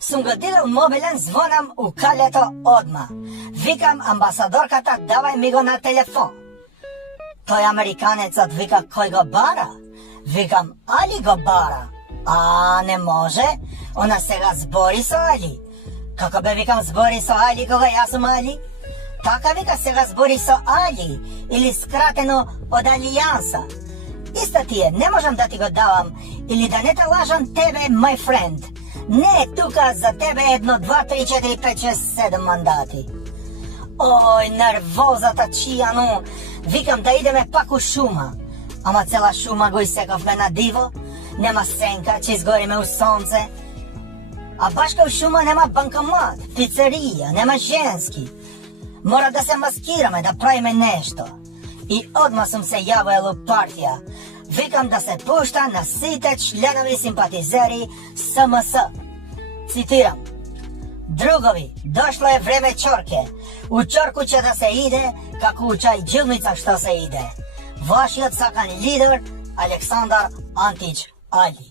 Сум го дигал мобилен, звонам у калето одма. Викам амбасадорката, давај ми го на телефон. Тој американецот вика, кој го бара? Викам, Али го бара. А, не може, она сега збори со Али. Како бе, викам, збори со Али кога јас сум Али? Така вика, сега збори со Али, или скратено од Алијанса. Иста ти е, не можам да ти го давам, или да не те лажам тебе, my friend. Не е тука за тебе 1, 2, 3, 4, 5, 6, 7 мандати. Ој, нервозата чијану. Викам да идеме пак у шума. Ама цела шума го исековме на диво. Нема сенка, че изгориме у сонце. А баш кај шума нема банкомат, пицерија, нема женски. Мора да се маскираме, да правиме нешто. И одма сум се јавил у партија. Викам да се пушта на сите членови симпатизери СМС. Цитирам. Другови, дошло е време чорке. У чорку ќе да се иде, како у чајджилница што се иде. Вашиот сакан лидер Александар Антич Али.